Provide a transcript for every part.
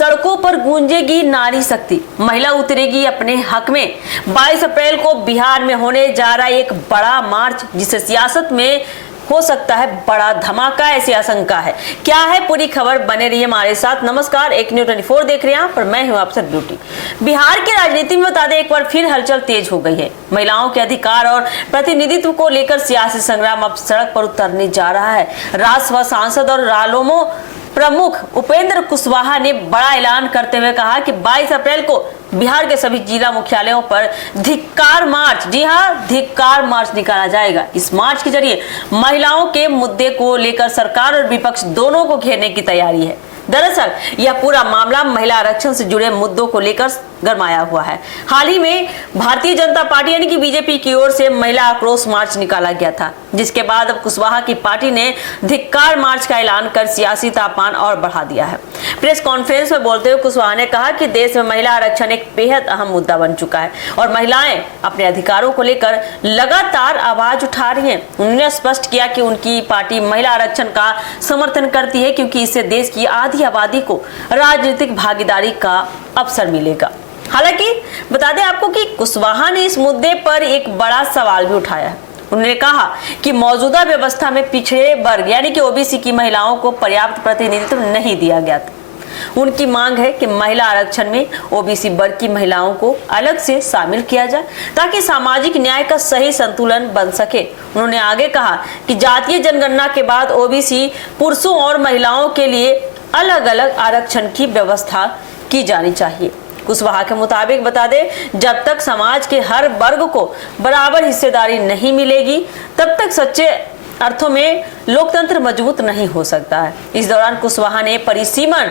सड़कों पर गूंजेगी नारी शक्ति, महिला उतरेगी अपने हक में। 22 अप्रैल को बिहार में होने जा रहा एक बड़ा मार्च, जिससे सियासत में हो सकता है बड़ा धमाका, ऐसी आशंका है। क्या है पूरी खबर, बने रहिए हमारे साथ। नमस्कार, एक न्यूज़ 24 देख रहे हैं आप, पर मैं हूं अफसर ब्यूटी। बिहार की राजनीति में बता दें, एक बार फिर हलचल तेज हो गई है। महिलाओं के अधिकार और प्रतिनिधित्व को लेकर सियासी संग्राम अब सड़क पर उतरने जा रहा है। राजसभा सांसद और रालोमो प्रमुख उपेंद्र कुशवाहा ने बड़ा ऐलान करते हुए कहा कि 22 अप्रैल को बिहार के सभी जिला मुख्यालयों पर धिक्कार मार्च, जी हां, धिक्कार मार्च निकाला जाएगा। इस मार्च के जरिए महिलाओं के मुद्दे को लेकर सरकार और विपक्ष दोनों को घेरने की तैयारी है। दरअसल यह पूरा मामला महिला आरक्षण से जुड़े मुद्दों को लेकर गरमाया हुआ है। हाल ही में भारतीय जनता पार्टी यानी कि बीजेपी की ओर से महिला आक्रोश मार्च निकाला गया था, जिसके बाद अब कुशवाहा की पार्टी ने धिक्कार मार्च का ऐलान कर सियासी तापमान और बढ़ा दिया है। प्रेस कॉन्फ्रेंस में बोलते हुए कुशवाहा ने कहा कि देश में महिला आरक्षण एक बेहद अहम मुद्दा बन चुका है और महिलाएं अपने अधिकारों को लेकर लगातार आवाज उठा रही हैं। उन्होंने स्पष्ट किया कि उनकी पार्टी महिला आरक्षण का समर्थन करती है, क्योंकि इससे देश की आधी आबादी को राजनीतिक भागीदारी का अवसर मिलेगा। हालांकि बता दें आपको कि कुशवाहा ने इस मुद्दे पर एक बड़ा सवाल भी उठाया है। उन्होंने कहा कि मौजूदा व्यवस्था में पिछड़े वर्ग यानी कि ओबीसी की महिलाओं को पर्याप्त प्रतिनिधित्व नहीं दिया गया था। उनकी मांग है कि महिला आरक्षण में ओबीसी वर्ग की महिलाओं को अलग से शामिल किया जाए, ताकि सामाजिक न्याय का सही संतुलन बन सके। उन्होंने आगे कहा कि जातीय जनगणना के बाद ओबीसी पुरुषों और महिलाओं के लिए अलग अलग आरक्षण की व्यवस्था की जानी चाहिए। कुशवाहा के मुताबिक बता दें, जब तक समाज के हर वर्ग को बराबर हिस्सेदारी नहीं मिलेगी, तब तक सच्चे अर्थों में लोकतंत्र मजबूत नहीं हो सकता है। इस दौरान कुशवाहा ने परिसीमन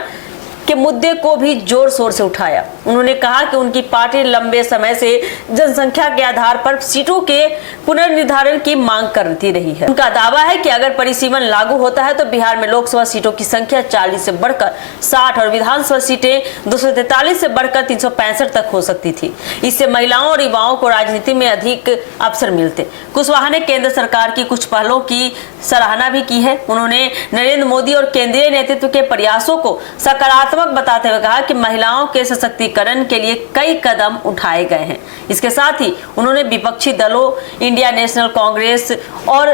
के मुद्दे को भी जोर शोर से उठाया। उन्होंने कहा कि उनकी पार्टी लंबे समय से जनसंख्या के आधार पर सीटों के पुनर्निर्धारण की मांग करती रही है। उनका दावा है कि अगर परिसीमन लागू होता है तो बिहार में लोकसभा सीटों की संख्या 40 से बढ़कर 60 और विधानसभा सीटें 243 से बढ़कर 365 तक हो सकती थी। इससे महिलाओं और युवाओं को राजनीति में अधिक अवसर मिलते। कुशवाहा ने केंद्र सरकार की कुछ पहलों की सराहना भी की है। उन्होंने नरेंद्र मोदी और केंद्रीय नेतृत्व के प्रयासों को सकारात्मक बताते हुए कहा कि महिलाओं के सशक्तिकरण के लिए कई कदम उठाए गए हैं। इसके साथ ही उन्होंने विपक्षी दलों, इंडिया नेशनल कांग्रेस और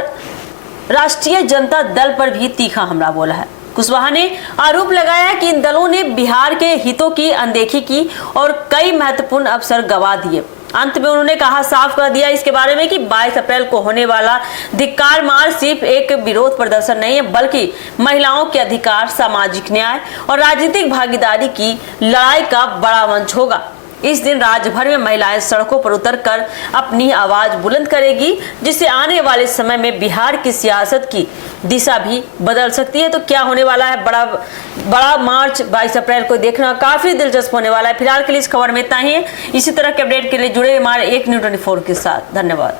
राष्ट्रीय जनता दल पर भी तीखा हमला बोला है। कुशवाहा ने आरोप लगाया कि इन दलों ने बिहार के हितों की अनदेखी की और कई महत्वपूर्ण अवसर गंवा दिए। अंत में उन्होंने कहा, साफ कर दिया इसके बारे में कि 22 अप्रैल को होने वाला धिक्कार मार्च सिर्फ एक विरोध प्रदर्शन नहीं है, बल्कि महिलाओं के अधिकार, सामाजिक न्याय और राजनीतिक भागीदारी की लड़ाई का बड़ा मंच होगा। इस दिन राज्य भर में महिलाएं सड़कों पर उतरकर अपनी आवाज बुलंद करेगी, जिससे आने वाले समय में बिहार की सियासत की दिशा भी बदल सकती है। तो क्या होने वाला है, बड़ा मार्च 22 अप्रैल को देखना काफी दिलचस्प होने वाला है। फिलहाल के लिए इस खबर में इतना ही है। इसी तरह के अपडेट के लिए जुड़े हमारे एक न्यूज़ 24 के साथ। धन्यवाद।